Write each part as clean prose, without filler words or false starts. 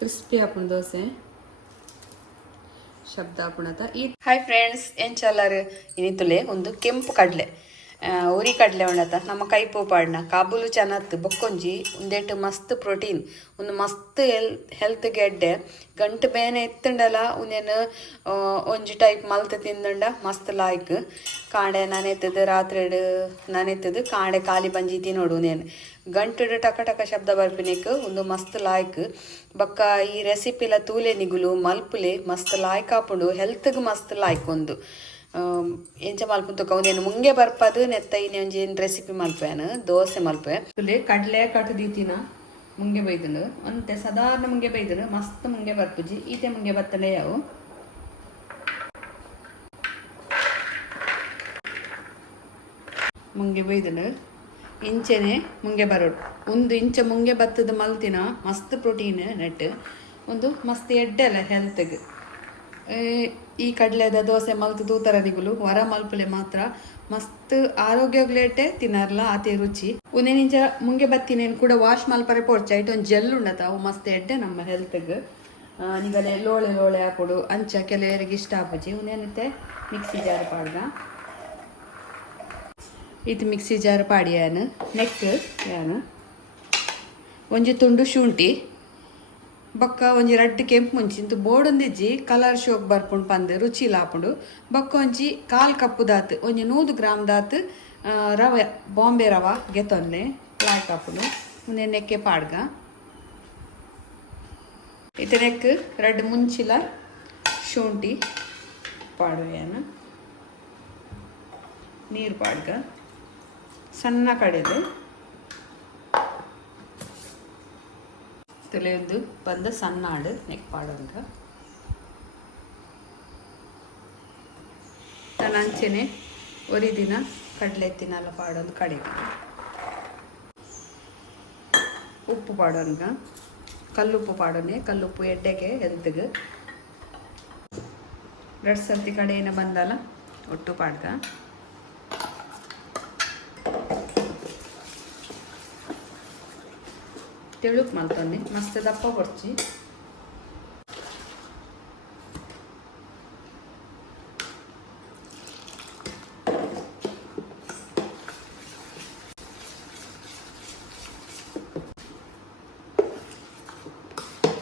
Crispy ಹಾಕೊಂಡು ದೋಸೆ ಶಬ್ದ ಹಾಪುಣತ ಈ ಹಾಯ್ ಫ್ರೆಂಡ್ಸ್ ಏನು ಚಲ್ಲಾರು ಇನ್ನಿತ್ತುಲೆ ಒಂದು ಕೆಂಪು ಕಡಲೆ ಉರಿ ಕಡಲೆ ಉಂಡತ ನಮ್ಮ ಕೈಪು ಪಾಡ್ನ ಕಾಬೂಲು ಚೆನ್ನತ್ತು ಬೊಕ್ಕೊಂಜಿ ಒಂದೇಟು ಮಸ್ತ್ ಪ್ರೋಟೀನ್ ಒಂದು ಮಸ್ತ್ ಹೆಲ್ತ್ಗೆ ಎಡ್ಡೆ ಗಂಟು ಬೇನೆ ಎತ್ತುಂಡಲ ಉಂದೇನು ಒಂಜಿ ಟೈಪ್ ಮಲ್ತ್ ತಿಂದುಂಡ ಮಸ್ತ್ ಲಾಯ್ಕ್ ಕಾಂಡೆ ನನೆತ್ತದು ರಾತ್ರಿ ನನೆತ್ತದು ಕಾಂಡೆ ಖಾಲಿ ಬಂಜಿ ತಿನ್ನೋಡು ನೇನು ಗಂಟು ಟಕ ಟಕ ಶಬ್ದ ಬರ್ಪಿನಿಕ್ ಒಂದು ಮಸ್ತ್ ಲಾಯ್ಕ್ ಬೊಕ್ಕ ಈ ರೆಸಿಪಿಲ ತೂಲೆ ನಿಗುಲು ಮಲ್ಪುಲೆ ಮಸ್ತ್ ಲಾಯ್ಕ್ ಆಪುಂಡು ಹೆಲ್ತ್ಗೆ ಮಸ್ತ್ ಲಾಯ್ಕ್ ಒಂದು ಎಂಚ ಮಲ್ಪುಂತಕ ಒಂದೇನು ಮುಂಗೆ ಬರ್ಪದು ನೆತ್ತ ಇನ್ನೇ ಒಂಜಿ ರೆಸಿಪಿ ಮಲ್ಪೇನು ದೋಸೆ ಮಲ್ಪೆ ತುಲೆ ಕಡ್ಲೆ ಕಟ್ಟು ದೀತಿನ ಮುಂಗೆ ಬೈದನು ಅಂತೆ ಸಾಧಾರಣ ಮುಂಗೆ ಬೈದನು ಮಸ್ತ್ ಮುಂಗೆ ಬರ್ಪುಜಿ ಈತೆ ಮುಂಗೆ ಬತ್ತನೆ ಯಾವು ಮುಂಗೆ ಬೈದನು ಇಂಚೆನೆ ಮುಂಗೆ ಬರೋಡು ಒಂದು ಇಂಚ ಮುಂಗೆ ಬತ್ತದ ಮಲ್ತಿನ ಮಸ್ತ್ ಪ್ರೋಟೀನ್ ನೆಟ್ ಒಂದು ಮಸ್ತ್ ಎಡ್ಡೆಲ್ಲ ಹೆಲ್ತ್ಗೆ ಈ ಕಡಲೆದ ದೋಸೆ ಮಲ್ತು ತೂತರ ದಿಗುಲು ಹೊರ ಮಲ್ಪಲೆ ಮಾತ್ರ ಮಸ್ತ್ ಆರೋಗ್ಯಗ್ಲೇಟೆ ತಿನ್ನರ್ಲ ಆತೆ ರುಚಿ ಉಂದೆ ನಿಂಚ ಮುಂಗೆ ಬತ್ತಿನೇನು ಕೂಡ ವಾಶ್ ಮಲ್ಪರೆ ಪೋಡ್ಚ ಐಟ್ ಒಂದು ಜೆಲ್ ಉಂಡತ ಅವು ಮಸ್ತ್ ಎಡ್ಡೆ ನಮ್ಮ ಹೆಲ್ತ್ಗೆ ನಿಗಲೆ ಲೋಳೆ ಲೋಳೆ ಹಾಕೊಡು ಅಂಚ ಕೆಲವರಿಗೆ ಇಷ್ಟ ಆಪುಜಿ ಉಂದೇನತ್ತೆ ಮಿಕ್ಸಿ ಜಾರ್ ಪಾಡ್ಗ ಇದು ಮಿಕ್ಸಿ ಜಾರ್ ಪಾಡಿಯಾನು ನೆಕ್ ಯಾನು ಒಂಜಿ ತುಂಡು ಶುಂಠಿ ಬೊಕ್ಕ ಒಂಜಿ ರಡ್ಡ್ ಕೆಂಪು ಮುಂಚಿಂತು ಬೋಡೊಂದಿಜ್ಜಿ ಕಲರ್ ಶೋಕ್ ಬರ್ಪುಂಡು ಪಂದ್ ರುಚಿ ಲಾಪುಂಡು ಬೊಕ್ಕ ಒಂಜಿ 1/4 ಕಪ್ಪು ದಾತ್ ಒಂಜಿ 100 ಗ್ರಾಮ್ ದಾತ್ ರವೆ ಬಾಂಬೆ ರವ ಗೆತ್ತೊಂದೆ ಲಾಯ್ಕ್ ಹಾಪುಂಡು ಮುಂದೆ ನೆಕ್ಕೆ ಪಾಡ್ಗ ಇತ್ತೆ ನೆಕ್ ರಡ್ಡ್ ಮುಂಚಿಲ ಶುಂಠಿ ಪಾಡುವೆನು ನೀರು ಪಾಡ್ಗ ಸಣ್ಣ ಕಡೆದು ತಿಳಿಯುದು ಬಂದ ಸಣ್ಣ ಆಡು ನೆಕ್ ಪಾಡೋಂಗ ನಾನು ಅಂಚೆನೆ ಒರಿ ದಿನ ಕಡಲೆ ಎತ್ತಿನೆಲ್ಲ ಪಾಡೋದು ಕಡಿಮೆ ಉಪ್ಪು ಪಾಡೋಂಗ ಕಲ್ಲುಪ್ಪು ಪಾಡೋನೆ ಕಲ್ಲುಪ್ಪು ಎಡ್ಡೆಗೆ ಹೆಲ್ತ್ಗೆ 2 ಸರ್ತಿ ಕಡೆಯಿಂದ ಬಂದಲ್ಲ ಒಟ್ಟು ಪಾಡ್ಗ ತೆಳುಕ್ ಮಲ್ತೊಂದೆ ಮಸ್ತ್ ದಪ್ಪ ಕೊಡ್ಚಿ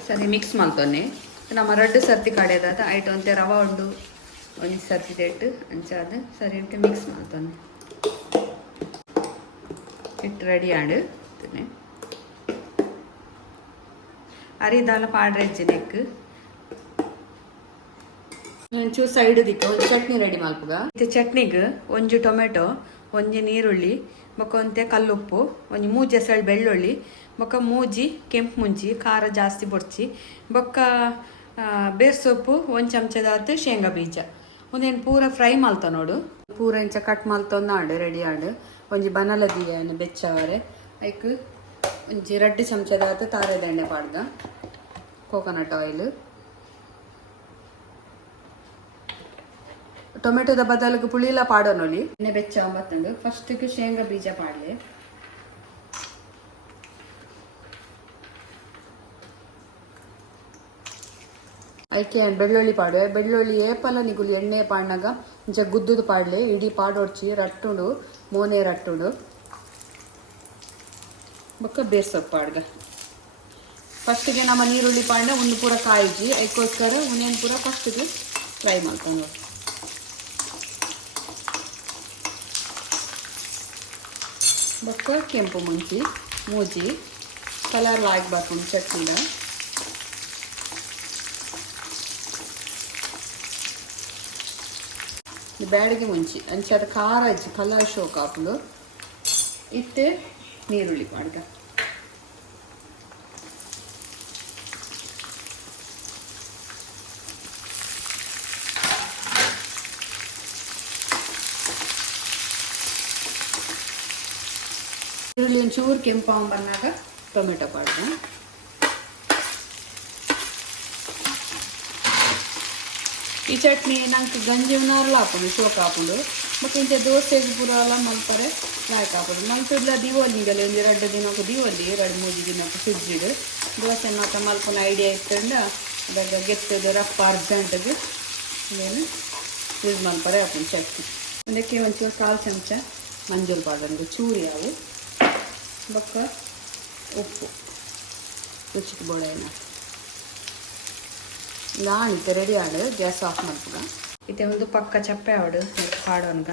ಸರಿ ಮಿಕ್ಸ್ ಮಲ್ತೊನ್ನೆ ನಮ್ಮ 2 ಸರ್ತಿ ಕಡೆದಾದ ಐಟ್ ಒಂತೆ ರವ ಉಂಡು ಒಂದು ಸರ್ತಿ ತೆಟ್ಟು ಅಂಚಾದ ಸರಿ ಇಟ್ಟು ಮಿಕ್ಸ್ ಮಲ್ತೊನ್ನೆ ಇಟ್ಟು ರೆಡಿ ಆಡು ಅರಿದಾಲ ಪಾಡ್ರೆಜ್ಜಿ ನೆಕ್ ಒಂಚೂ ಸೈಡ್ ದಿಕ್ಕ ಒಂದು ಚಟ್ನಿ ರೆಡಿ ಮಲ್ಪುಗ ಇದು ಚಟ್ನಿಗೆ ಒಂಜಿ ಟೊಮೆಟೊ ಒಂಜಿ ನೀರುಳ್ಳಿ ಬೊಕ್ಕ ಒಂತೆ ಕಲ್ಲುಪ್ಪು ಒಂಜಿ ಮೂಜಿ ಎಸಳು ಬೆಳ್ಳುಳ್ಳಿ ಬೊಕ್ಕ ಮೂಜಿ ಕೆಂಪು ಮುಂಚಿ ಖಾರ ಜಾಸ್ತಿ ಬೊಡ್ಚಿ ಬೊಕ್ಕ ಬೇರ್ ಸೊಪ್ಪು ಒಂದು ಚಮಚದಾತು ಶೇಂಗಾ ಬೀಜ ಒಂದೇನು ಪೂರ ಫ್ರೈ ಮಲ್ತ ನೋಡು ಪೂರ ಇಂಚ ಕಟ್ ಮಲ್ತೊಂದು ಆಡು ರೆಡಿ ಆಡು ಒಂಜಿ ಬನಲದಿಯನು ಬೆಚ್ಚವರೆ ಐಕ್ ಒಂಜಿ 2 ಚಮಚದಾತು ತಾರೆದ ಎಣ್ಣೆ ಪಾಡ್ಗ ಕೋಕೋನಟ್ ಆಯಿಲ್ ಟೊಮೆಟೊದ ಬದಲಿಗೆ ಪುಳಿಲ ಪಾಡೋನೊಲಿ ಎಣ್ಣೆ ಬೆಚ್ಚ ಒಂಬತ್ತಂಡು ಫಸ್ಟಿಗೆ ಶೇಂಗಾ ಬೀಜ ಪಾಡಲಿ ಐಕೆ ಬೆಳ್ಳುಳ್ಳಿ ಪಾಡುವೆ ಬೆಳ್ಳುಳ್ಳಿ ಏಪಲ ನಿಗುಲು ಎಣ್ಣೆ ಪಾಡ್ನಾಗ ಇಂಚ ಗುದ್ದುದು ಪಾಡ್ಲೆ ಇಡೀ ಪಾಡೊಡ್ಚಿ ರಟ್ಟುಡು ಮೋನೆ ರಟ್ಟುಡು ಬೊಕ್ಕ ಬೇರ್ ಸೊಪ್ಪು ಪಾಡ್ಗ ಫಸ್ಟಿಗೆ ನಮ್ಮ ನೀರುಳ್ಳಿ ಪಾಂಡ ಒಂದು ಪೂರ ಕಾಯಿಜಿ ಅದಕ್ಕೋಸ್ಕರ ಉನ್ನೇನು ಪೂರ ಫಸ್ಟಿಗೆ ಫ್ರೈ ಮಾಡ್ಕೊಂಡು ಬೊಕ್ಕ ಕೆಂಪು ಮುಂಚಿ ಮೂಜಿ ಕಲರ್ ಲಾಯ್ಕ್ ಬರ್ಕೊಂಡು ಚಟ್ನಿದ ಬ್ಯಾಡಿಗೆ ಮುಂಚಿ ಅಂಚಾದ ಖಾರ ಇಜ್ಜಿ ಕಲರ್ ಶೋಕ್ ಹಾಕೊಂಡು ಇತ್ತೆ ನೀರುಳ್ಳಿ ಪಾಡ್ಗ ಈರುಳ್ಳಿ ಒಂಚೂರು ಕೆಂಪು ಬಂದಾಗ ಟೊಮೆಟೊ ಪಾಡ್ಗ ಈ ಚಟ್ನಿ ನಂಗೆ ಗಂಜಿ ಉನಾರಲ್ಲ ಹಾಕೊಂಡು ಶೋಕ ಹಾಕೊಂಡು ಮತ್ತು ಇಂಚ ದೋಸೆಗೆ ಪೂರ ಎಲ್ಲ ಮಲ್ಪರೆ ಲಾಯ್ಕ್ ಹಾಕೋದು ಮಲ್ಪಿಡ್ಲ ದೀವಲ್ಲಿಗಲ್ಲಿ ಒಂದು 2 ದಿನಕ್ಕೆ ದೀವಲ್ಲಿ 2-3 ದಿನಕ್ಕೆ ಫ್ರಿಡ್ಜಿಗೆ ದೋಸೆ ಮಾತ್ರ ಮಲ್ಪನ ಐಡಿಯಾ ಇಟ್ಕೊಂಡು ಅದಾಗ ಗೆತ್ತದು ರಪ್ಪ ಅರ್ಜೆಂಟಿಗೆ ಏನು ಯೂಸ್ ಮಾಡ್ತಾರೆ ಹಾಕೊಂಡು ಚಟ್ನಿ ಅದಕ್ಕೆ ಒಂಚೂರು 1/4 ಚಮಚ ಮಂಜೂರು ಪೌಡರ್ ಚೂರಿ ಅವು ಬೊಕ್ಕ ಉಪ್ಪು ರುಚಿಗೆ ಬೋಳೆನ ಗಾಣಿತೆ ರೆಡಿ ಆಡು ಗ್ಯಾಸ್ ಆಫ್ ಮಾಡ್ಬಿಡ ಇತ್ತೆ ಒಂದು ಪಕ್ಕ ಚಪ್ಪೆ ಆಡು ಕಾಡೋನ್ಗ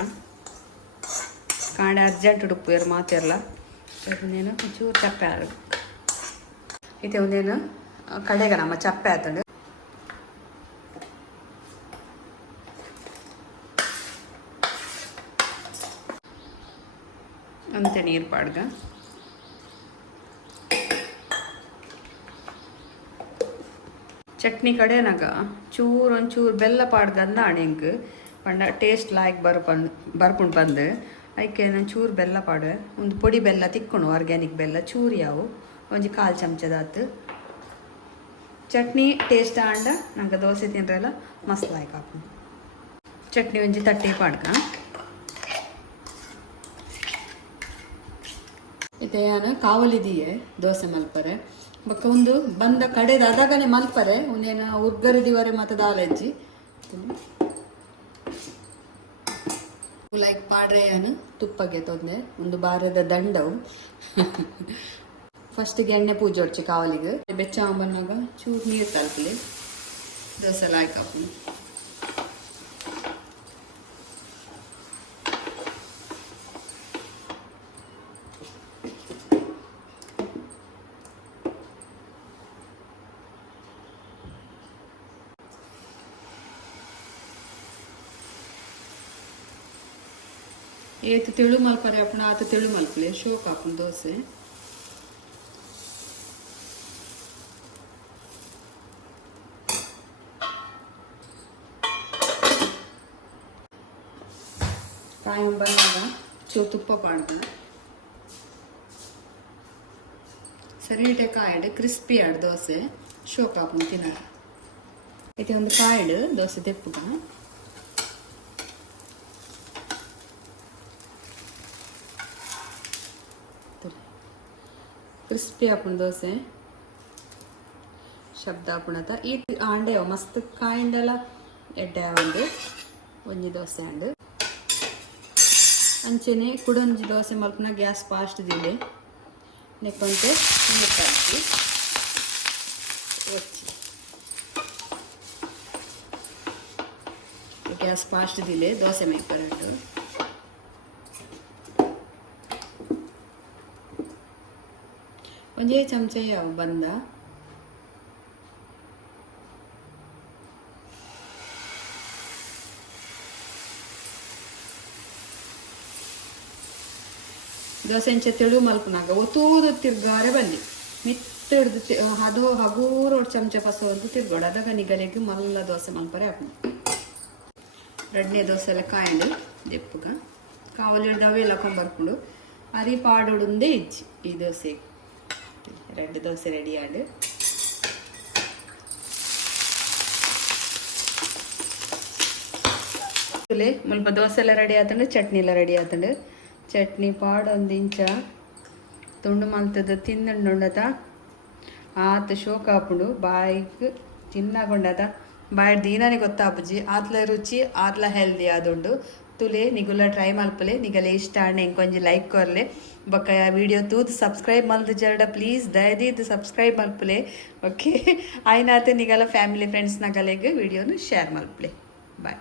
ಕಾಂಡೆ ಅರ್ಜೆಂಟ್ ಉಡುಪು ಯಾರು ಮಾತಿರಲ್ಲ ಒಂದೇನು ಒಂಚೂರು ಚಪ್ಪೆ ಆಡು ಇತ್ತೆ ಒಂದೇನು ಕಡೆಗ ನಮ್ಮ ಚಪ್ಪೆ ಆತಂಡು ಅಂತೆ ನೀರು ಪಾಡ್ಗ ಚಟ್ನಿ ಕಡೆನಾಗ ಒಂಚೂರು ಬೆಲ್ಲ ಪಾಡ್ಗಂದ ಅಣೆಂಗೆ ಪಂಡ ಟೇಸ್ಟ್ ಲಾಯ್ಕ್ ಬರ್ಪುಂಡು ಬಂದು ಅದಕ್ಕೆ ನಾನು ಚೂರು ಬೆಲ್ಲ ಪಾಡು ಒಂದು ಪೊಡಿ ಬೆಲ್ಲ ತಿಕ್ಕೊಂಡು ಆರ್ಗ್ಯಾನಿಕ್ ಬೆಲ್ಲ ಚೂರು ಯಾವು ಒಂಜಿ 1/4 ಚಮಚದಾತು ಚಟ್ನಿ ಟೇಸ್ಟ್ ಆಂಡ ನಂಗೆ ದೋಸೆ ತಿಂದ್ರೆಲ್ಲ ಮಸ್ತ್ ಲಾಯ್ಕ್ ಹಾಕೊಂಡು ಚಟ್ನಿ ಒಂಜಿ ತಟ್ಟೆ ಪಾಡ್ಗ ಇದು ಏನು ಕಾವಲಿದೆಯೇ ದೋಸೆ ಮಲ್ಪರೆ ಬಕ್ಕ ಒಂದು ಬಂದ ಕಡೆದ ಅದಾಗನೇ ಮಲ್ಪರೆ ಒಂದೇನು ಉರ್ಗರಿದಿವರೆ ಮತ್ತು ದಾಲಜ್ಜಿ ಲೈಕ್ ಪಾಡ್ರೆ ಏನು ತುಪ್ಪಗೆ ತೊಂದೆ ಒಂದು ಬಾರದ ದಂಡವು ಫಸ್ಟಿಗೆ ಎಣ್ಣೆ ಪೂಜೆ ಹೊಡ್ಚಿ ಕಾವಲಿಗೆ ಬೆಚ್ಚ ಬಂದಾಗ ಚೂರು ನೀರು ತಲುಪಲಿ ದೋಸೆ ಲಾಯ್ಕ್ ಹಾಕೊಂಡು ಏತು ತಿಳು ಮಲ್ಪರೆ ಅಪ್ಪನ ಆತ ತಿಳು ಮಲ್ಪಲೆ ಶೋಕ್ ಹಾಕೊಂಡು ದೋಸೆ ಕಾಯಿ ಬಂದಾಗ ಚೂರು ತುಪ್ಪ ಪಾಡ್ದ ಸರಿ ಇಟ್ಟೆ ಕಾಯಿಡು ಕ್ರಿಸ್ಪಿ ಆಡು ದೋಸೆ ಶೋಕ್ ಹಾಕೊಂಡು ತಿನ್ನ ಐತೆ ಒಂದು ಕಾಯಿಡು ದೋಸೆ ತೆಪ್ಪುಗ ಕ್ರಿಸ್ಪಿ ಹಾಕೊಂಡು ದೋಸೆ ಶಬ್ದ ಹಾಕೊಂಡತ ಈ ಆಂಡೆ ಮಸ್ತ್ ಕಾಯಿಂಡೆಲ್ಲ ಎಡ್ಡೆ ಒಂಜಿ ದೋಸೆ ಅಂಡು ಅಂಚೆನೆ ಕುಡೊಂಜಿ ದೋಸೆ ಮಲ್ಪನ ಗ್ಯಾಸ್ ಫಾಸ್ಟ್ ದಿಲೆ ನೆಕ್ಕೊಂತೆ ನೀರು ಕಲಿಸಿ ಒಚ್ಚಿ ಗ್ಯಾಸ್ ಫಾಸ್ಟ್ ದಿಲೆ ದೋಸೆ ಮೇಪರಟ್ಟು ಒಂದೇ ಚಮಚ ಯಾವ ಬಂದ ದೋಸೆ ಇಂಚೆ ತೆಳು ಮಲ್ಪನಾಗ ಒತ್ತೂದು ತಿರ್ಗಾರೆ ಬಲ್ಲಿ ಮಿತ್ತಿಡ್ದು ಅದು ಹಗೂರು ಚಮಚ ಫಸೋದು ತಿರ್ಗೋಡು ಅದಾಗ ನಿಗಲೆಗೆ ಮಲ್ಲ ದೋಸೆ ಮಲ್ಪರೆ ಹಾಕೊಂಡು ರೆಡ್ನೆ ದೋಸೆ ಎಲ್ಲ ಕಾಯಿಂಡು ದೆಪ್ಪಗ ಕಾವಲಿ ಹಿಡ್ದವೆಲ್ಲ ಕೊಂಬರ್ಕೊಂಡು ಅರಿ ಪಾಡೋಡುಂದೇ ಇಜ್ಜಿ ಈ ದೋಸೆ ರೆಡ್ ದೋಸೆ ರೆಡಿ ಆಡು ಮುಲ್ಪ ದೋಸೆ ಎಲ್ಲ ರೆಡಿ ಆತಂಡು ಚಟ್ನಿ ಎಲ್ಲ ರೆಡಿ ಆತಂಡು ಚಟ್ನಿ ಪಾಡು ಒಂದು ಇಂಚ ತುಂಡು ಮಲ್ತದ ತಿಂದುಂಡತ ಆತ ಶೋಕ ಹಾಪುಂಡು ಬಾಯಿಗೆ ತಿನ್ನಾಕೊಂಡತ ಬಾಯಿ ದೀನಾನೆ ಗೊತ್ತಾಪುಜಿ ಆತ್ಲ ರುಚಿ ಆತ್ಲ ಹೆಲ್ದಿ ಆದುಂಡು ತುಲೆ ನಿಗುಲ್ಲ ಟ್ರೈ ಮಲ್ಪಲೆ ನಿಗಲೆ ಇಷ್ಟ ಆಂಡ್ ಎಂಕೊಂಜಿ ಲೈಕ್ ಕೊರ್ಲೆ ಬೊಕ್ಕ ವಿಡಿಯೋ ತೂದು ಸಬ್ಸ್ಕ್ರೈಬ್ ಮಲ್ದು ಜರ್ಡ ಪ್ಲೀಸ್ ದಯದೀದು ಸಬ್ಸ್ಕ್ರೈಬ್ ಮಲ್ಪಲೆ ಓಕೆ ಆಯ್ನಾತ ನಿಗಲ ಫ್ಯಾಮಿಲಿ ಫ್ರೆಂಡ್ಸ್ ನಗಲೆಗೆ ವಿಡಿಯೋನು ಶೇರ್ ಮಲ್ಪಲೆ ಬಾಯ್.